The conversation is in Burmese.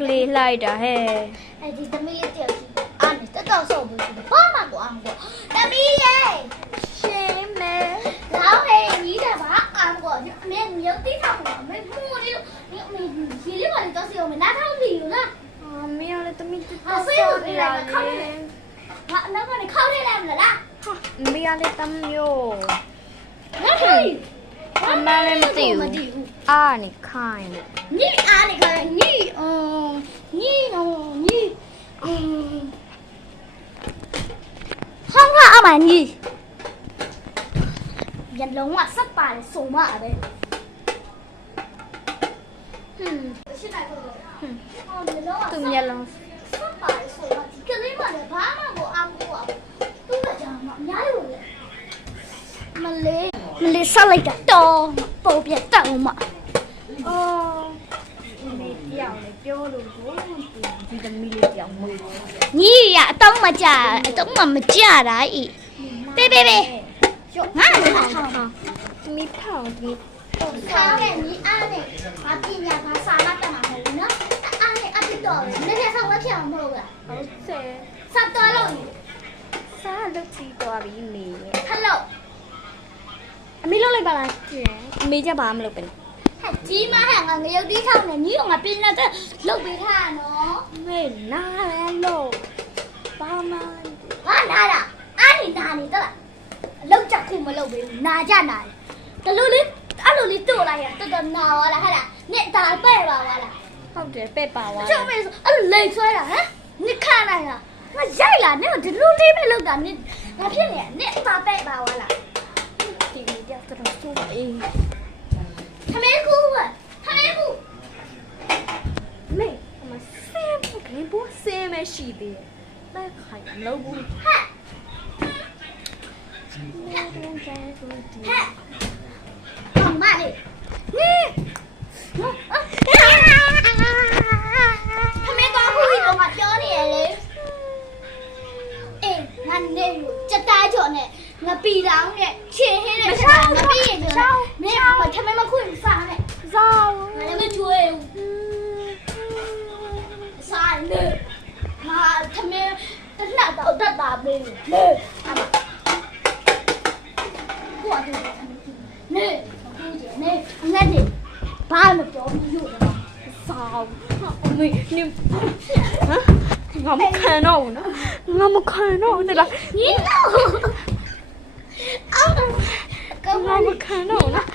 ကလေးလိုက်တာဟဲ့အဲ့ဒီသမီးလေးတယောက်ရှိတယ်အားနဲ့တက်တော့ဆော့ဘူးရှိတယ်ဘာမှကိုအောင်ကိုသမီးရဲ့ရှင်မဲလောင်းဟဲ့ညီးတယ်ပါအောင်ကိုအမေရုပ်တိထောက်မှာအမေဖူးလေးအမေရေလေးပါလေတော့စီအောင်မနားထောက်ပြီလားမင်းလည်းတမီးတက်ဆော့နေတာလေငါအနောက်ကနေခောက်နေလိုက်မလားမင်းလည်းတမျိုးဟဲ့အမလည်းမသိဘူးအားနေခိုင်းလို့ညီအားနေခိုင်းညီဟောင်းကအမညီရလုံးဝစပ်ပါတယ်စုံမပဲရှင်းလိုက်တော့သူမျက်လုံးစပ်ပါတယ်စုံမဒီကလေးမလည်းဘာမှကိုအောင်ကိုအောင်သူ့ကကြောင်မအများကြီးလို့မလေးဆက်လိုက်တာတော့ပုံပြတ်တောင်းမအော်နေပြောင်းလေပြောလို့ဒီသမီးလေးပြောင်းမို့ညီရအတောင်းမကြအတောင်းမကြတာဤပေးရုပ်ငါလည်းထားသမီးဖောင်းဒီထားနဲ့ညီအားနဲ့ဘာပညာဘာစာနာတတ်မှာမဟုတ်ဘူးနော်အားနဲ့အတိတော်ပဲနည်းနည်းဆောင်မဖြစ်အောင်မဟုတ်လားဟုတ်ဆယ်စပ်တော်လို့စားလုပ်ကြည့်သွားပြီမေဟယ်လိုအမေလုပ်လိုက်ပါလားအမေကြဘာမလုပ်ပဲဟဲ့ကြီးမဟဲ့ငါငရုတ်တီးထောက်နေညီကငါပြင်နေတဲ့လုတ်ပေးထားနော်မေနားလဲလို့ဘာမှငါနားတာအားနေနားနေတော့အလောက်ချက်ခုမလုပ်ပေးဘူးနာကြနာတယ်တလူလေးအဲ့လိုလေးတို့လိုက်ရတော်တော်နာသွားလားဟဲ့လားနဲ့ဒါပဲ့ပါလားဟုတ်တယ်ပဲ့ပါသွားကျုံမေဆိုအဲ့လိုလိန်ဆွဲတာဟမ်နစ်ခါနိုင်လားငါရိုက်လာနဲ့ဒီလူလေးပဲလောက်တာနစ်ငါဖြစ်နေနဲ့ဒါပဲ့ပါလားဒီလိုကြတော့ဆိုပါအေးထမင်းကူမေမဆဲမကလေးဘောဆဲမရှိသေးတယ်ခိုင်မလုပ်ဘူးဟဲ့အမလေးထမင်းကောင်းဘူးတော့ငါပြောနေရလေအေးငါနေစက်သားကြော်နဲ့ငါပီတောင်းနဲ့ချင်ဟင်းနဲ့ငါပြီးရင်ကြော်မင်းအမထမင်းမခွင့်စားနဲ့စားငါလည်းမကျွေးဘူးစားနေငါထမင်းတစ်လက်တော့တတ်တာပေးနေအမကိုအတူနေငါနေဘာမပြောဘူးလို့စားအမေနေဟမ်ငါမခံတော့ဘူးနော်ငါမခံတော့ဘူးလားညီတော့ငါမခံတော့ဘူးနော်